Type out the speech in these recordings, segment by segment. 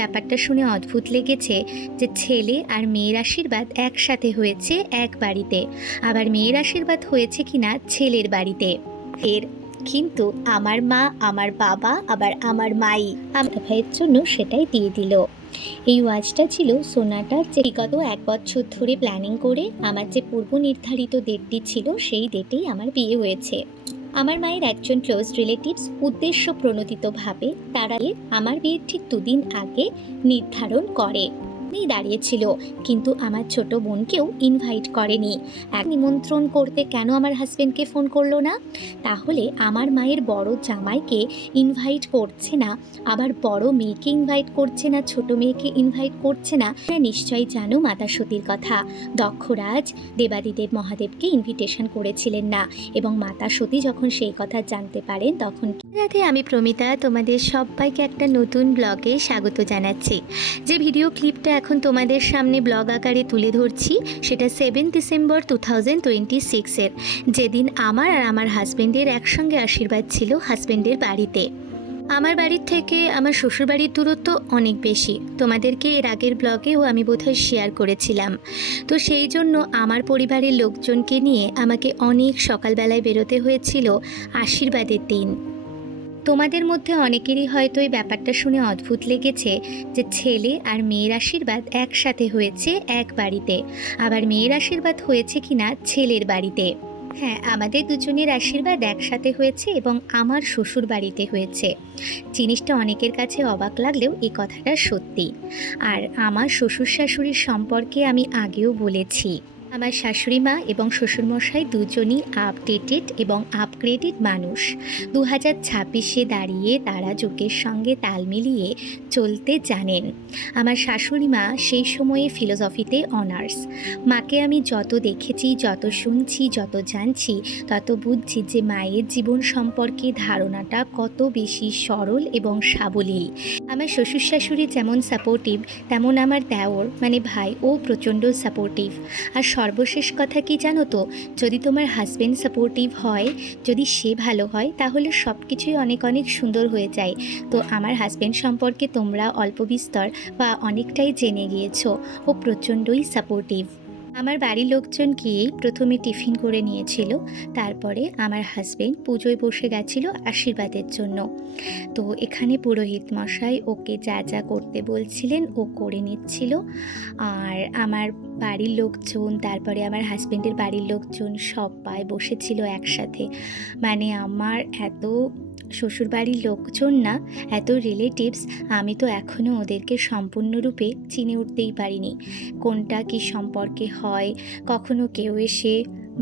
ব্যাপারটা শুনে অদ্ভুত লেগেছে যে ছেলে আর মেয়ের আশীর্বাদ একসাথে হয়েছে এক বাড়িতে, আবার মেয়ের আশীর্বাদ হয়েছে কিনা ছেলের বাড়িতে। এর কিন্তু আমার মা, আমার বাবা, আবার আমার মাই আমার ভাইয়ের জন্য সেটাই দিয়ে দিল। এই ওয়াচটা ছিল সোনাটার, যে বিগত 1 বছর ধরে প্ল্যানিং করে আমার যে পূর্ব নির্ধারিত ডেটটি ছিল সেই ডেটেই আমার বিয়ে হয়েছে। আমার মায়ের একজন ক্লোজ রিলেটিভস উদ্দেশ্য প্রণোদিতভাবে তারা আমার বিয়ের ঠিক 2 দিন আগে নির্ধারণ করে দাঁড়িয়েছিল, কিন্তু আমার ছোট বোনকেও ইনভাইট করেনি। এক নিমন্ত্রণ করতে কেন আমার হাজবেন্ডকে ফোন করলো না? তাহলে আমার মায়ের বড় জামাইকে ইনভাইট করছে না, আবার বড় মেয়েকে ইনভাইট করছে না, ছোট মেয়েকে ইনভাইট করছে না। নিশ্চয়ই জানো মাতা সতীর কথা। দক্ষরাজ দেবাদিদেব মহাদেবকে ইনভিটেশন করেছিলেন না, এবং মাতা সতী যখন সেই কথা জানতে পারেন তখন। রাধে, আমি প্রমিতা তোমাদের সবাইকে একটা নতুন ব্লগে স্বাগত জানাচ্ছি। যে ভিডিও ক্লিপটা এখন তোমাদের সামনে ব্লগ আকারে তুলে ধরছি সেটা 7 ডিসেম্বর 2026-এর, যেদিন আমার আর আমার হাজব্যান্ডের একসঙ্গে আশীর্বাদ ছিল হাজব্যান্ডের বাড়িতে। আমার বাড়ির থেকে আমার শ্বশুরবাড়ির দূরত্ব অনেক বেশি, তোমাদেরকে এর আগের ব্লগেও আমি বোধহয় শেয়ার করেছিলাম। তো সেই জন্য আমার পরিবারের লোকজনকে নিয়ে আমাকে অনেক সকালবেলায় বেরোতে হয়েছিল আশীর্বাদের দিন। তোমাদের মধ্যে অনেকেরই হয়তো এই ব্যাপারটা শুনে অদ্ভুত লেগেছে যে ছেলে আর মেয়ের আশীর্বাদ একসাথে হয়েছে এক বাড়িতে, আবার মেয়ের আশীর্বাদ হয়েছে কিনা ছেলের বাড়িতে। হ্যাঁ, আমাদের দুজনের আশীর্বাদ একসাথে হয়েছে এবং আমার শ্বশুর বাড়িতে হয়েছে। জিনিসটা অনেকের কাছে অবাক লাগলেও এই কথাটা সত্যি। আর আমার শ্বশুর শাশুড়ির সম্পর্কে আমি আগেও বলেছি, আমার শাশুড়ি মা এবং শ্বশুরমশাই দুজনই আপডেটেড এবং আপগ্রেডেড মানুষ। 2026-এ দাঁড়িয়ে তারা যুগের সঙ্গে তাল মিলিয়ে চলতে জানেন। আমার শাশুড়ি মা সেই সময়ে ফিলোসফিতে অনার্স। মাকে আমি যত দেখেছি, যত শুনছি, যত জানছি, তত বুঝছি যে মায়ের জীবন সম্পর্কে ধারণাটা কত বেশি সরল এবং সাবলীল। আমার শ্বশুর শাশুড়ি যেমন সাপোর্টিভ, তেমন আমার দেওর মানে ভাই ও প্রচণ্ড সাপোর্টিভ। আর সর্বশেষ কথা কি জানো তো, যদি তোমার হাজব্যান্ড সাপোর্টিভ হয়, যদি সে ভালো হয়, তাহলে সব কিছুই অনেক অনেক সুন্দর হয়ে যায়। তো আমার হাজব্যান্ড সম্পর্কে তোমরা অল্প বিস্তর বা অনেকটাই জেনে গিয়েছো, ও প্রচণ্ডই সাপোর্টিভ। আমার বাড়ির লোকজন গিয়েই প্রথমে টিফিন করে নিয়েছিল, তারপরে আমার হাজব্যান্ড পুজোয় বসে গেছিল আশীর্বাদের জন্য। তো এখানে পুরোহিত মশাই ওকে যা যা করতে বলছিলেন ও করে নিচ্ছিল। আর আমার বাড়ির লোকজন, তারপরে আমার হাজব্যান্ডের বাড়ির লোকজন সবাই বসেছিল একসাথে। মানে আমার এত শ্বশুরবাড়ির লোকজন না, এত রিলেটিভস, আমি তো এখনও ওদেরকে সম্পূর্ণরূপে চিনে উঠতেই পারিনি কোনটা কি সম্পর্কে হয়। কখনো কেউ এসে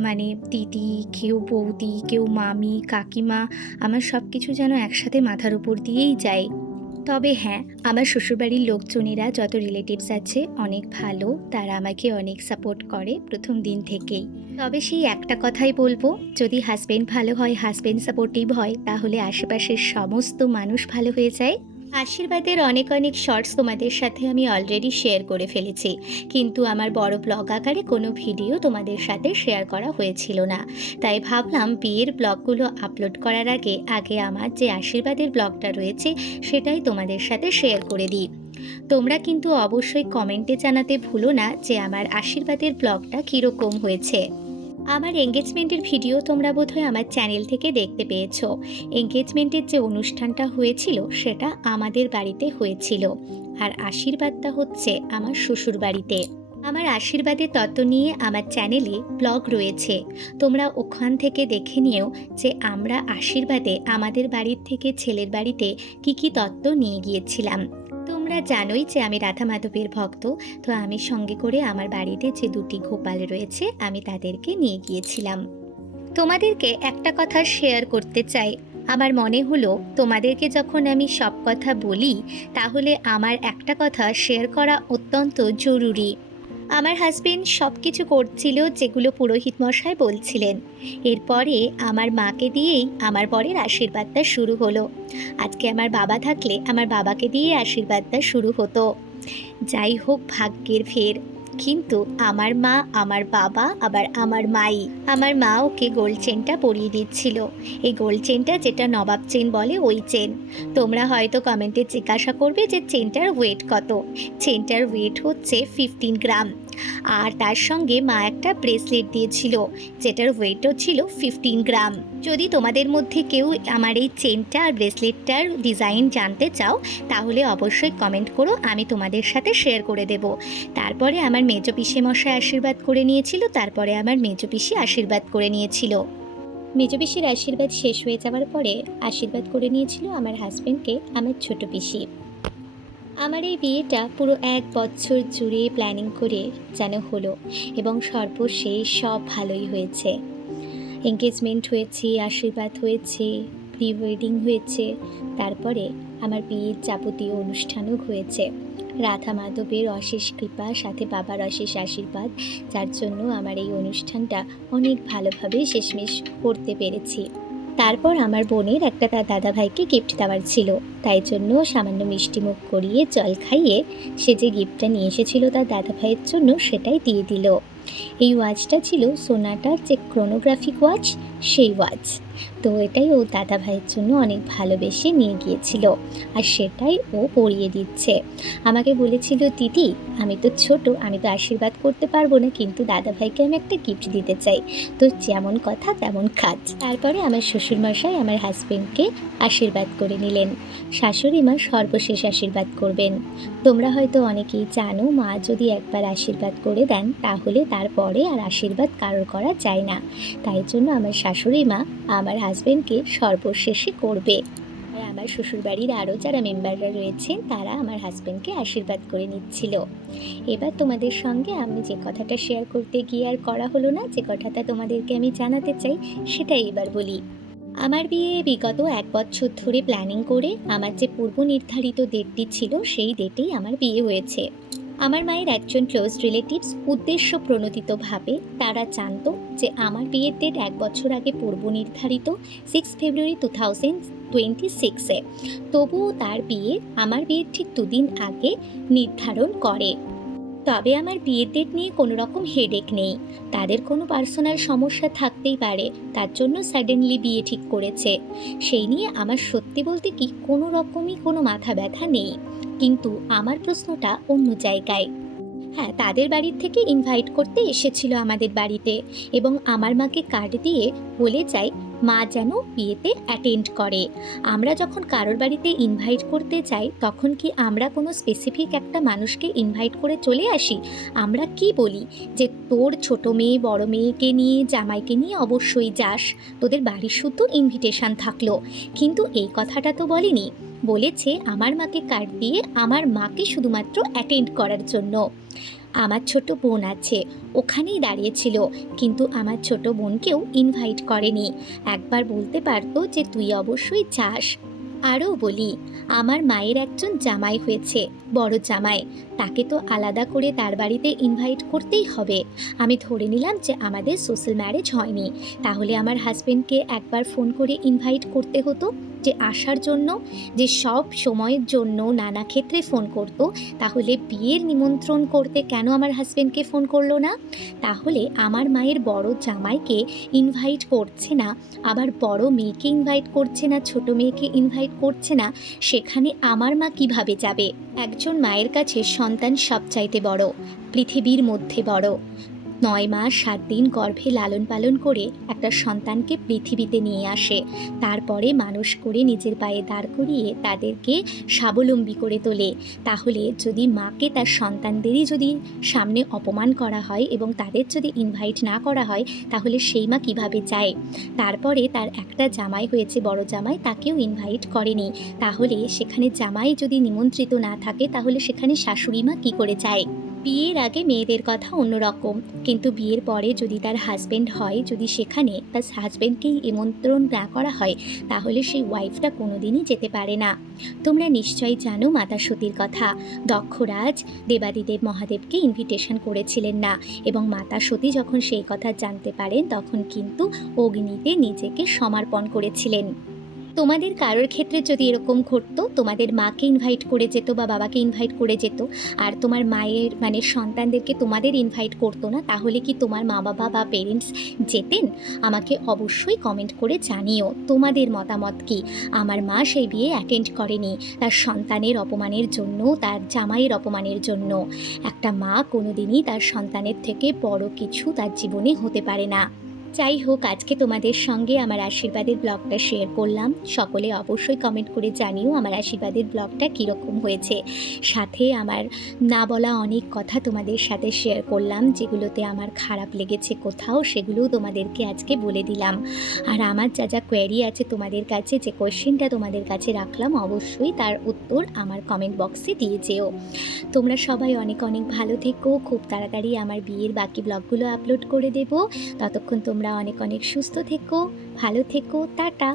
মানে দিদি, কেউ বৌদি, কেউ মামি, কাকিমা, আমার সব কিছু যেন একসাথে মাথার উপর দিয়েই যায়। তবে হ্যাঁ, আমার শ্বশুরবাড়ির লোকজনেরা যত রিলেটিভস আছে অনেক ভালো, তারা আমাকে অনেক সাপোর্ট করে প্রথম দিন থেকেই। তবে সেই একটা কথাই বলবো, যদি হাজব্যান্ড ভালো হয়, হাজব্যান্ড সাপোর্টিভ হয়, তাহলে আশেপাশের সমস্ত মানুষ ভালো হয়ে যায়। আশীর্বাদের অনেক অনেক শর্টস তোমাদের সাথে আমি অলরেডি শেয়ার করে ফেলেছি, কিন্তু আমার বড় ব্লগ আকারে কোনো ভিডিও তোমাদের সাথে শেয়ার করা হয়েছিল না। তাই ভাবলাম বিয়ের ব্লগগুলো আপলোড করার আগে আগে আমার যে আশীর্বাদের ব্লগটা রয়েছে সেটাই তোমাদের সাথে শেয়ার করে দিই। তোমরা কিন্তু অবশ্যই কমেন্টে জানাতে ভুলো না যে আমার আশীর্বাদের ব্লগটা কীরকম হয়েছে। আমার এঙ্গেজমেন্টের ভিডিও তোমরা বোধহয় আমার চ্যানেল থেকে দেখতে পেয়েছো। এঙ্গেজমেন্টের যে অনুষ্ঠানটা হয়েছিল সেটা আমাদের বাড়িতে হয়েছিল, আর আশীর্বাদটা হচ্ছে আমার শ্বশুর বাড়িতে। আমার আশীর্বাদের তত্ত্ব নিয়ে আমার চ্যানেলে ব্লগ রয়েছে, তোমরা ওখান থেকে দেখে নিও যে আমরা আশীর্বাদে আমাদের বাড়ির থেকে ছেলের বাড়িতে কি কি তত্ত্ব নিয়ে গিয়েছিলাম। তোমরা জানোই যে আমি রাধা মাধবের ভক্ত, তো আমি সঙ্গে করে আমার বাড়িতে যে 2টি গোপাল রয়েছে আমি তাদেরকে নিয়ে গিয়েছিলাম। তোমাদেরকে একটা কথা শেয়ার করতে চাই। আমার মনে হলো তোমাদেরকে যখন আমি সব কথা বলি, তাহলে আমার একটা কথা শেয়ার করা অত্যন্ত জরুরি। আমার হাজবেন্ড সব কিছু করছিল যেগুলো পুরোহিত মশাই বলছিলেন। এরপরে আমার মাকে দিয়েই আমার বরের আশীর্বাদটা শুরু হলো। আজকে আমার বাবা থাকলে আমার বাবাকে দিয়ে আশীর্বাদটা শুরু হতো। যাই হোক, ভাগ্যের ফের কিন্তু আমার মা, আমার বাবা, আবার আমার মাই, আমার মা ওকে গোল্ড চেনটা পরিয়ে দিচ্ছিল। এই গোল্ড চেনটা যেটা নবাব চেন বলে, ওই চেন। তোমরা হয়তো কমেন্টে জিজ্ঞাসা করবে যে চেনটার ওয়েট কত। চেনটার ওয়েট হচ্ছে 15 গ্রাম। আর তার সঙ্গে মা একটা ব্রেসলেট দিয়েছিল যেটার ওয়েটও ছিল 15 গ্রাম। যদি তোমাদের মধ্যে কেউ আমার এই চেনটা আর ব্রেসলেটটার ডিজাইন জানতে চাও তাহলে অবশ্যই কমেন্ট করো, আমি তোমাদের সাথে শেয়ার করে দেব। তারপরে আমার মেজো পিসে মশাই আশীর্বাদ করে নিয়েছিল, তারপরে আমার মেজো পিসি আশীর্বাদ করে নিয়েছিল। মেজো পিসির আশীর্বাদ শেষ হয়ে যাওয়ার পরে আশীর্বাদ করে নিয়েছিল আমার হাজব্যান্ডকে আমার ছোট পিসি। আমার এই বিয়েটা পুরো 1 বছর জুড়ে প্ল্যানিং করে যেন হলো, এবং সর্বশেষ সব ভালোই হয়েছে। এঙ্গেজমেন্ট হয়েছে, আশীর্বাদ হয়েছে, প্রি ওয়েডিং হয়েছে, তারপরে আমার বিয়ের যাবতীয় অনুষ্ঠানও হয়েছে। রাধা মাধবের অশেষ কৃপা, সাথে বাবার অশেষ আশীর্বাদ, যার জন্য আমার এই অনুষ্ঠানটা অনেক ভালোভাবে শেষমেশ করতে পেরেছি। তারপর আমার বোনের একটা তার দাদাভাইকে গিফট দেওয়ার ছিল, তাই জন্য সামান্য মিষ্টি মুখ করিয়ে জল খাইয়ে সে যে গিফটটা নিয়ে এসেছিল তার দাদাভাইয়ের জন্য সেটাই দিয়ে দিল। এই ওয়াচটা ছিল সোনাটার যে ক্রোনোগ্রাফিক ওয়াচ, সেই ওয়াচ। তো এটাই ও দাদা ভাইয়ের জন্য অনেক ভালোবেসে নিয়ে গিয়েছিল, আর সেটাই ও পরিয়ে দিচ্ছে। আমাকে বলেছিল, দিদি আমি তো ছোট, আমি তো আশীর্বাদ করতে পারবো না, কিন্তু দাদা ভাইকে আমি একটা গিফট দিতে চাই। তো যেমন কথা তেমন কাজ। তারপরে আমার শ্বশুরমশাই আমার হাজবেন্ডকে আশীর্বাদ করে নিলেন। শাশুড়ি মা সর্বশেষ আশীর্বাদ করবেন। তোমরা হয়তো অনেকেই জানো, মা যদি একবার আশীর্বাদ করে দেন তাহলে তারপরে আর আশীর্বাদ কারোর করা যায় না। তাই জন্য আমার শাশুড়ি মা আমার হাজবেন্ডকে সর্বশেষে করবে। আর আমার শ্বশুরবাড়ির আরও যারা মেম্বাররা রয়েছেন তারা আমার হাজবেন্ডকে আশীর্বাদ করে নিচ্ছিল। এবার তোমাদের সঙ্গে আমি যে কথাটা শেয়ার করতে গিয়ে আর করা হলো না, যে কথাটা তোমাদেরকে আমি জানাতে চাই সেটাই এবার বলি। আমার বিয়ে বিগত 1 বছর ধরে প্ল্যানিং করে আমার যে পূর্ব নির্ধারিত ডেটটি ছিল সেই ডেটেই আমার বিয়ে হয়েছে। আমার মায়ের একজন ক্লোজ রিলেটিভস উদ্দেশ্য প্রণোদিতভাবে তারা জানতো যে আমার বিয়ের ডেট 1 বছর আগে পূর্ব নির্ধারিত 6 ফেব্রুয়ারি 2026-এ। তবুও তার বিয়ে আমার বিয়ের ঠিক 2 দিন আগে নির্ধারণ করে। তবে আমার বিয়ের ডেট নিয়ে কোনো রকম হেডেক নেই। তাদের কোনো পার্সোনাল সমস্যা থাকতেই পারে, তার জন্য সাডেনলি বিয়ে ঠিক করেছে। সেই নিয়ে আমার সত্যি বলতে কি কোনো রকমই কোনো মাথা ব্যথা নেই। কিন্তু আমার প্রশ্নটা অন্য জায়গায়। হ্যাঁ, তাদের বাড়ির থেকে ইনভাইট করতে এসেছিল আমাদের বাড়িতে, এবং আমার মাকে কার্ড দিয়ে বলে যায় মা যেন বিয়েতে অ্যাটেন্ড করে। আমরা যখন কারোর বাড়িতে ইনভাইট করতে যাই তখন কি আমরা কোনো স্পেসিফিক একটা মানুষকে ইনভাইট করে চলে আসি? আমরা কি বলি যে তোর ছোট মেয়ে বড় মেয়েকে নিয়ে জামাইকে নিয়ে অবশ্যই যাস, তোদের বাড়ির শুধু ইনভিটেশন থাকলো। কিন্তু এই কথাটা তো বলিনি, বলেছে আমার মাকে কার্ড দিয়ে আমার মাকে শুধুমাত্র অ্যাটেন্ড করার জন্য। আমার ছোট বোন আছে, ওখানেই দাঁড়িয়েছিল, কিন্তু আমার ছোট বোনকেও ইনভাইট করেনি। একবার বলতে পারতো যে তুই অবশ্যই যাস। আরও বলি, আমার মায়ের একজন জামাই হয়েছে, বড় জামাই, তাকে তো আলাদা করে তার বাড়িতে ইনভাইট করতেই হবে। আমি ধরে নিলাম যে আমাদের সোশ্যাল ম্যারেজ হয়নি, তাহলে আমার হাজবেন্ডকে একবার ফোন করে ইনভাইট করতে হতো যে আসার জন্য, যে সব সময়ের জন্য নানা ক্ষেত্রে ফোন করতো। তাহলে বিয়ের নিমন্ত্রণ করতে কেন আমার হাজবেন্ডকে ফোন করলো না? তাহলে আমার মায়ের বড় জামাইকে ইনভাইট করছে না, আবার বড় মেয়েকে ইনভাইট করছে না, ছোট মেয়েকে ইনভাইট করছে না, সেখানে আমার মা কিভাবে যাবে? একজন মায়ের কাছে সন্তান সবচাইতে বড়, পৃথিবীর মধ্যে বড়। 9 মাস 7 দিন গর্ভে লালন পালন করে একটা সন্তানকে পৃথিবীতে নিয়ে আসে, তারপরে মানুষ করে নিজের পায়ে দাঁড় করিয়ে তাদেরকে স্বাবলম্বী করে তোলে। তাহলে যদি মাকে তার সন্তানদেরই যদি সামনে অপমান করা হয় এবং তাদের যদি ইনভাইট না করা হয়, তাহলে সেই মা কিভাবে যায়? তারপরে তার একটা জামাই হয়েছে, বড় জামাই, তাকেও ইনভাইট করেনি। তাহলে সেখানে জামাই যদি নিমন্ত্রিত না থাকে তাহলে সেখানে শাশুড়ি মা কী করে যায়? বিয়ের আগে মেয়েদের কথা অন্যরকম, কিন্তু বিয়ের পরে যদি তার হাজবেন্ড হয়, যদি সেখানে তার হাজবেন্ডকেই নিমন্ত্রণ না করা হয়, তাহলে সেই ওয়াইফটা কোনোদিনই যেতে পারে না। তোমরা নিশ্চয়ই জানো মাতা সতীর কথা। দক্ষরাজ দেবাদিদেব মহাদেবকে ইনভিটেশন করেছিলেন না, এবং মাতা সতী যখন সেই কথা জানতে পারেন তখন কিন্তু অগ্নিতে নিজেকে সমর্পণ করেছিলেন। তোমাদের কারোর ক্ষেত্রে যদি এরকম ঘটতো, তোমাদের মাকে ইনভাইট করে যেত বা বাবাকে ইনভাইট করে যেত, আর তোমার মায়ের মানে সন্তানদেরকে তোমাদের ইনভাইট করতো না, তাহলে কি তোমার মা বাবা বা পেরেন্টস যেতেন? আমাকে অবশ্যই কমেন্ট করে জানিও তোমাদের মতামত কি। আমার মা সেই বিয়ে অ্যাটেন্ড করেনি তার সন্তানের অপমানের জন্য, তার জামাইয়ের অপমানের জন্য। একটা মা কোনোদিনই তার সন্তানের থেকে বড় কিছু তার জীবনে হতে পারে না। যাই হোক, আজকে তোমাদের সঙ্গে আমার আশীর্বাদের ব্লগটা শেয়ার করলাম। সকলে অবশ্যই কমেন্ট করে জানিও আমার আশীর্বাদের ব্লগটা কীরকম হয়েছে। সাথে আমার না বলা অনেক কথা তোমাদের সাথে শেয়ার করলাম, যেগুলোতে আমার খারাপ লেগেছে কোথাও, সেগুলোও তোমাদেরকে আজকে বলে দিলাম। আর আমার যা যা কোয়েরি আছে তোমাদের কাছে, যে কোয়েশ্চেনটা তোমাদের কাছে রাখলাম, অবশ্যই তার উত্তর আমার কমেন্ট বক্সে দিয়ে যেও। তোমরা সবাই অনেক অনেক ভালো থেকো। খুব তাড়াতাড়ি আমার বিয়ের বাকি ব্লগগুলো আপলোড করে দেব। ততক্ষণ তোমরা অনেক অনেক সুস্থ থেকো, ভালো থেকো, টাটা।